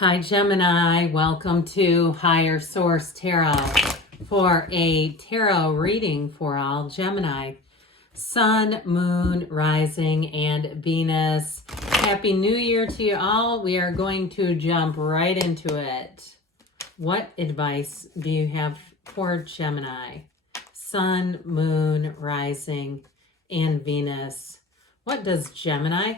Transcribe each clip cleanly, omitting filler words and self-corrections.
Hi Gemini, welcome to Higher Source Tarot for a tarot reading for all Gemini. Sun, Moon, Rising, and Venus. Happy New Year to you all. We are going to jump right into it. What advice do you have for Gemini? Sun, Moon, Rising, and Venus. What does Gemini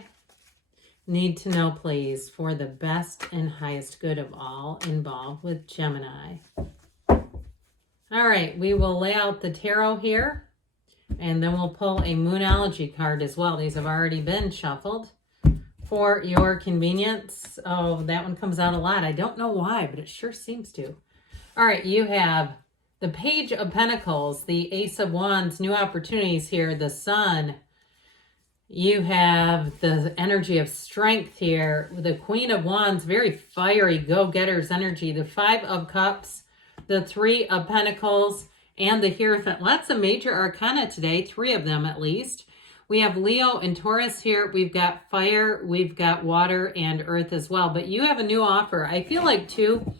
need to know, please, for the best and highest good of all involved with Gemini? All right, we will lay out the tarot here, and then we'll pull a Moonology card as well. These have already been shuffled for your convenience. Oh, that one comes out a lot. I don't know why, but it sure seems to. All right, you have the Page of Pentacles, the Ace of Wands, new opportunities here, the Sun. You have the energy of strength here, the Queen of Wands, very fiery, go-getters energy, the Five of Cups, the Three of Pentacles, and the Hierophant. Lots of major arcana today, 3 of them at least. We have Leo and Taurus here. We've got fire, we've got water and earth as well. But you have a new offer. I feel like too,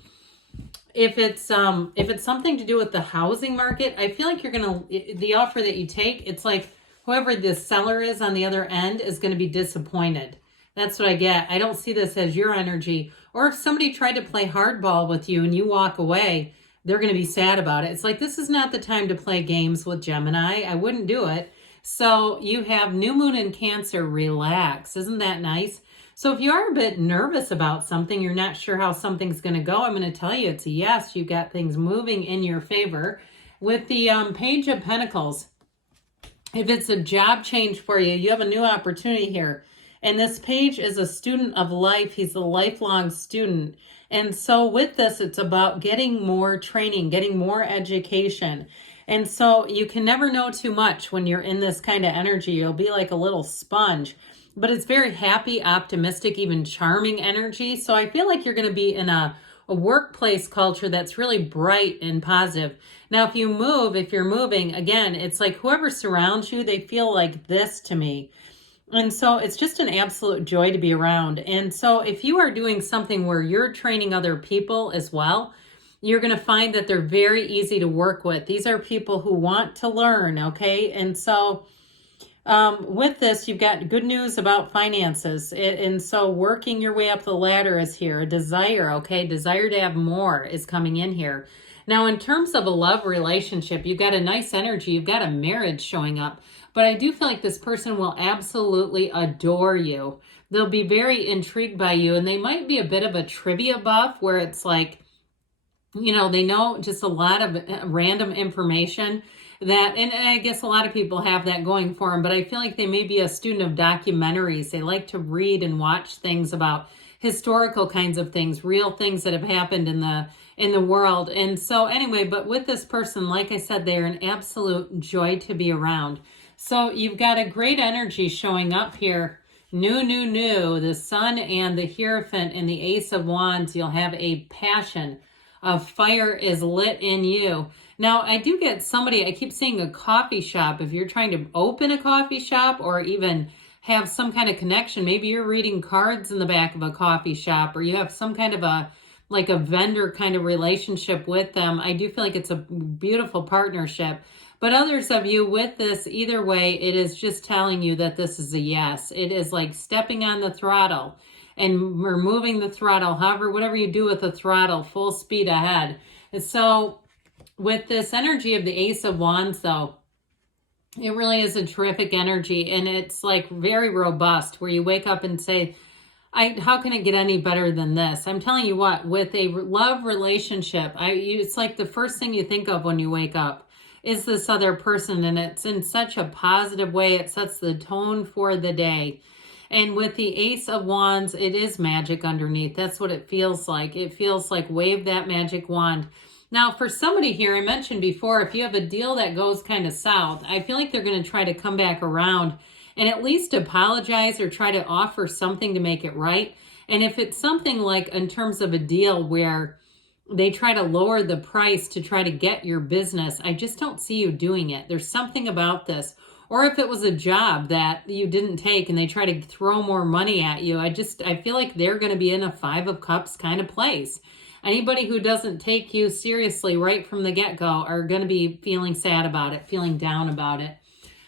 if it's something to do with the housing market, I feel like the offer that you take, it's like whoever the seller is on the other end is going to be disappointed. That's what I get. I don't see this as your energy. Or if somebody tried to play hardball with you and you walk away, they're going to be sad about it. It's like, this is not the time to play games with Gemini. I wouldn't do it. So you have New Moon in Cancer, relax. Isn't that nice? So if you are a bit nervous about something, you're not sure how something's going to go, I'm going to tell you it's a yes. You've got things moving in your favor. With the Page of Pentacles, if it's a job change for you, you have a new opportunity here. And this page is a student of life. He's a lifelong student. And so with this, it's about getting more training, getting more education. And so you can never know too much when you're in this kind of energy. You'll be like a little sponge. But it's very happy, optimistic, even charming energy. So I feel like you're going to be in a workplace culture that's really bright and positive. Now, if you're moving, again, it's like whoever surrounds you, they feel like this to me. And so it's just an absolute joy to be around. And so if you are doing something where you're training other people as well, you're going to find that they're very easy to work with. These are people who want to learn, okay? And so with this, you've got good news about finances. And so working your way up the ladder is here. A desire, okay? Desire to have more is coming in here. Now, in terms of a love relationship, you've got a nice energy. You've got a marriage showing up. But I do feel like this person will absolutely adore you. They'll be very intrigued by you. And they might be a bit of a trivia buff where it's like, you know, they know just a lot of random information. And I guess a lot of people have that going for them, but I feel like they may be a student of documentaries. They like to read and watch things about historical kinds of things, real things that have happened in the world. And so anyway, but with this person, like I said, they're an absolute joy to be around. So you've got a great energy showing up here. New, the Sun and the Hierophant and the Ace of Wands. You'll have a passion. Of fire is lit in you. Now, I do get somebody, I keep seeing a coffee shop. If you're trying to open a coffee shop or even have some kind of connection, maybe you're reading cards in the back of a coffee shop, or you have some kind of a vendor kind of relationship with them. I do feel like it's a beautiful partnership. But others of you with this, either way, it is just telling you that this is a yes. It is like stepping on the throttle and removing the throttle, whatever you do with the throttle, full speed ahead. And so with this energy of the Ace of Wands, though, it really is a terrific energy. And it's like very robust, where you wake up and say, how can it get any better than this? I'm telling you what, with a love relationship, it's like the first thing you think of when you wake up is this other person. And it's in such a positive way. It sets the tone for the day. And with the Ace of Wands, it is magic underneath. That's what it feels like. It feels like wave that magic wand. Now, for somebody here, I mentioned before, if you have a deal that goes kind of south, I feel like they're going to try to come back around and at least apologize or try to offer something to make it right. And if it's something like in terms of a deal where they try to lower the price to try to get your business, I just don't see you doing it. There's something about this. or if it was a job that you didn't take and they try to throw more money at you, I feel like they're going to be in a Five of Cups kind of place. Anybody who doesn't take you seriously right from the get-go are going to be feeling sad about it, feeling down about it.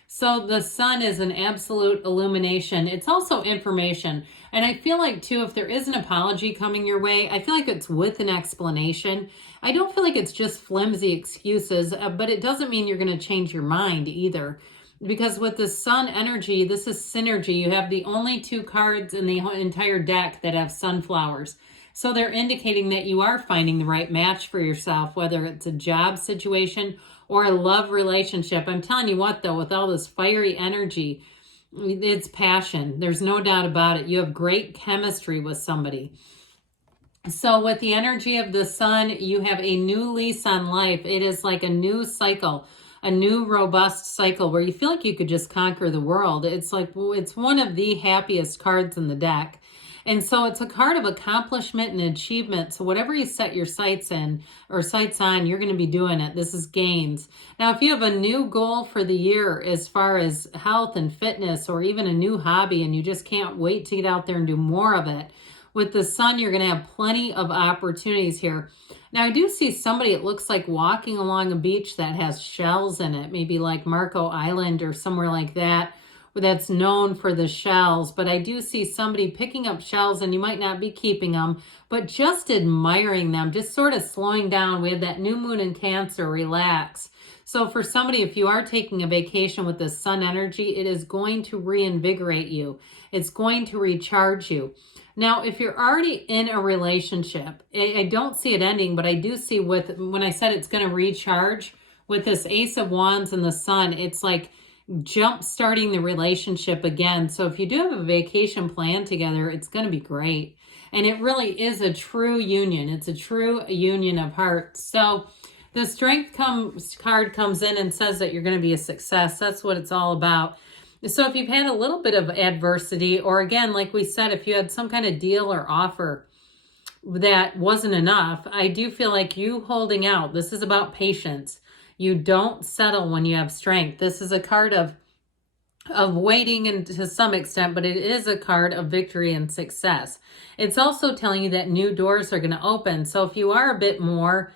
So the sun is an absolute illumination. It's also information. And I feel like, too, if there is an apology coming your way, I feel like it's with an explanation. I don't feel like it's just flimsy excuses, but it doesn't mean you're going to change your mind either. Because with the sun energy, this is synergy. You have the only 2 cards in the entire deck that have sunflowers. So they're indicating that you are finding the right match for yourself, whether it's a job situation or a love relationship. I'm telling you what, though, with all this fiery energy, it's passion. There's no doubt about it. You have great chemistry with somebody. So with the energy of the sun, you have a new lease on life. It is like a new cycle, a new robust cycle where you feel like you could just conquer the world. It's like, it's one of the happiest cards in the deck. And so it's a card of accomplishment and achievement. So whatever you set your sights in or sights on, you're going to be doing it. This is gains. Now, if you have a new goal for the year as far as health and fitness, or even a new hobby, and you just can't wait to get out there and do more of it, with the sun, you're going to have plenty of opportunities here. Now, I do see somebody, it looks like, walking along a beach that has shells in it, maybe like Marco Island or somewhere like that, that's known for the shells. But I do see somebody picking up shells, and you might not be keeping them, but just admiring them, just sort of slowing down. We have that new moon in Cancer, relax. So for somebody, if you are taking a vacation with the sun energy, it is going to reinvigorate you. It's going to recharge you. Now, if you're already in a relationship, I don't see it ending, but I do see when I said it's going to recharge, with this Ace of Wands and the sun, it's like jump starting the relationship again. So if you do have a vacation plan together, it's going to be great. And it really is a true union. It's a true union of hearts. So the Strength card comes in and says that you're going to be a success. That's what it's all about. So if you've had a little bit of adversity, or again, like we said, if you had some kind of deal or offer that wasn't enough, I do feel like you holding out. This is about patience. You don't settle when you have strength. This is a card of waiting, and to some extent, but it is a card of victory and success. It's also telling you that new doors are going to open. So if you are a bit more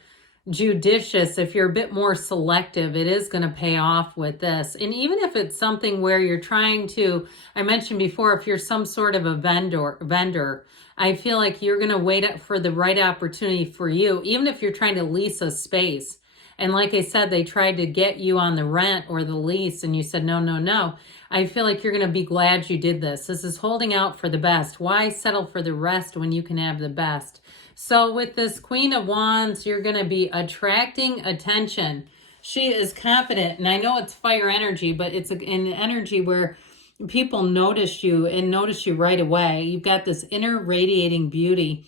judicious, if you're a bit more selective, it is going to pay off with this. And even if it's something where you're trying to, I mentioned before, if you're some sort of a vendor, I feel like you're going to wait for the right opportunity for you, even if you're trying to lease a space. And like I said, they tried to get you on the rent or the lease, and you said, no, no, no. I feel like you're going to be glad you did this. This is holding out for the best. Why settle for the rest when you can have the best? So with this Queen of Wands, you're going to be attracting attention. She is confident, and I know it's fire energy, but it's an energy where people notice you and notice you right away. You've got this inner radiating beauty.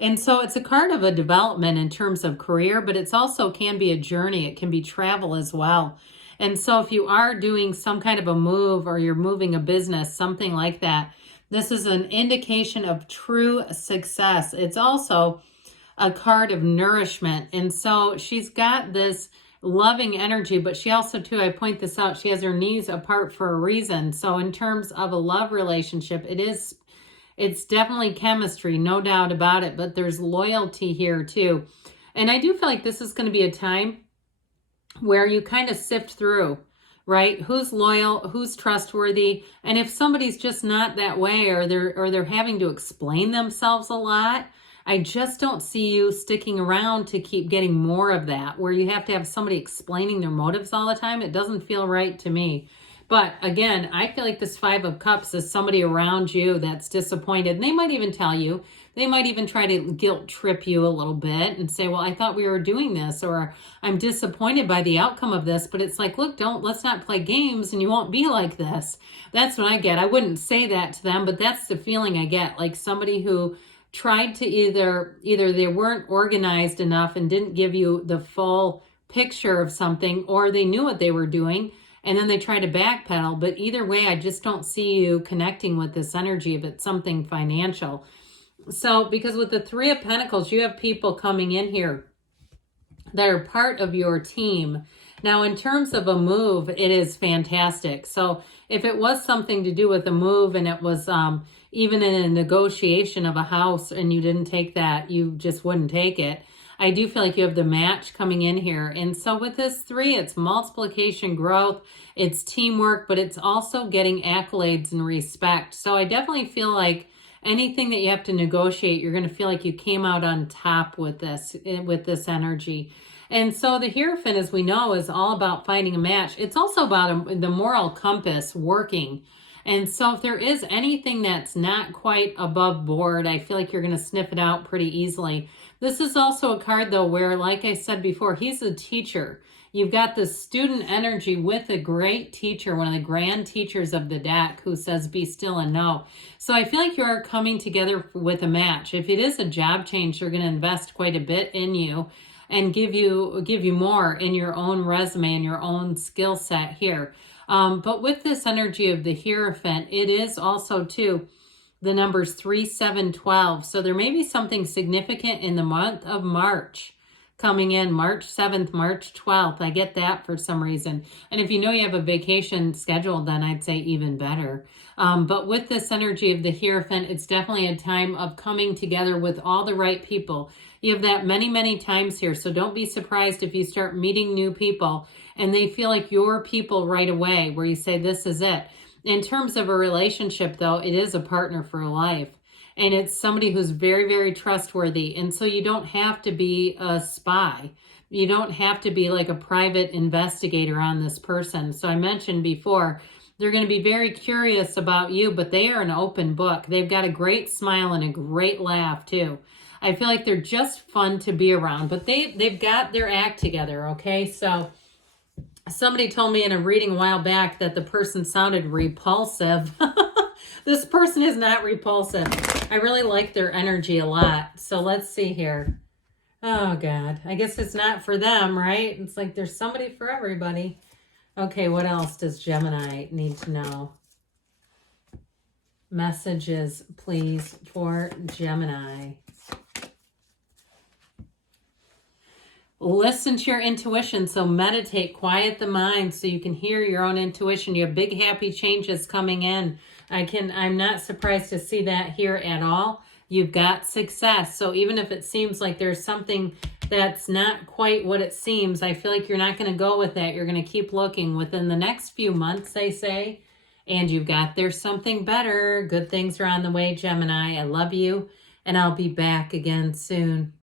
And so it's a card of a development in terms of career, but it's also can be a journey. It can be travel as well. And so if you are doing some kind of a move, or you're moving a business, something like that, this is an indication of true success. It's also a card of nourishment. And so she's got this loving energy, but she also, too, I point this out, she has her knees apart for a reason. So in terms of a love relationship, it's definitely chemistry, no doubt about it, but there's loyalty here too. And I do feel like this is going to be a time where you kind of sift through, right? Who's loyal, who's trustworthy, and if somebody's just not that way, or they're having to explain themselves a lot, I just don't see you sticking around to keep getting more of that, where you have to have somebody explaining their motives all the time. It doesn't feel right to me. But again, I feel like this Five of Cups is somebody around you that's disappointed. And they might even tell you, they might even try to guilt trip you a little bit and say, well, I thought we were doing this, or I'm disappointed by the outcome of this. But it's like, look, let's not play games and you won't be like this. That's what I get. I wouldn't say that to them, but that's the feeling I get. Like somebody who tried to either they weren't organized enough and didn't give you the full picture of something, or they knew what they were doing and then they try to backpedal. But either way, I just don't see you connecting with this energy if it's something financial. So because with the Three of Pentacles, you have people coming in here that are part of your team. Now, in terms of a move, it is fantastic. So if it was something to do with a move and it was even in a negotiation of a house and you didn't take that, you just wouldn't take it. I do feel like you have the match coming in here. And so with this 3, it's multiplication, growth, it's teamwork, but it's also getting accolades and respect. So I definitely feel like anything that you have to negotiate, you're going to feel like you came out on top with this energy. And so the Hierophant, as we know, is all about finding a match. It's also about the moral compass working. And so if there is anything that's not quite above board, I feel like you're going to sniff it out pretty easily. This is also a card, though, where, like I said before, he's a teacher. You've got the student energy with a great teacher, one of the grand teachers of the deck, who says, be still and know. So I feel like you are coming together with a match. If it is a job change, they're going to invest quite a bit in you and give you more in your own resume and your own skill set here. But with this energy of the Hierophant, it is also, too, the numbers 3, 7, 12. So there may be something significant in the month of March coming in, March 7th, March 12th. I get that for some reason. And if you know you have a vacation scheduled, then I'd say even better. But with this energy of the Hierophant, it's definitely a time of coming together with all the right people. You have that many, many times here. So don't be surprised if you start meeting new people and they feel like your people right away, where you say, this is it. In terms of a relationship, though, it is a partner for life. And it's somebody who's very, very trustworthy. And so you don't have to be a spy. You don't have to be like a private investigator on this person. So I mentioned before, they're going to be very curious about you, but they are an open book. They've got a great smile and a great laugh, too. I feel like they're just fun to be around, but they've got their act together, okay? So somebody told me in a reading a while back that the person sounded repulsive. This person is not repulsive. I really like their energy a lot. So let's see here. Oh, God. I guess it's not for them, right? It's like there's somebody for everybody. Okay, what else does Gemini need to know? Messages, please, for Gemini. Listen to your intuition. So meditate, quiet the mind so you can hear your own intuition. You have big, happy changes coming in. I'm not surprised to see that here at all. You've got success. So even if it seems like there's something that's not quite what it seems, I feel like you're not going to go with that. You're going to keep looking within the next few months, they say. And you've got, there's something better. Good things are on the way, Gemini. I love you. And I'll be back again soon.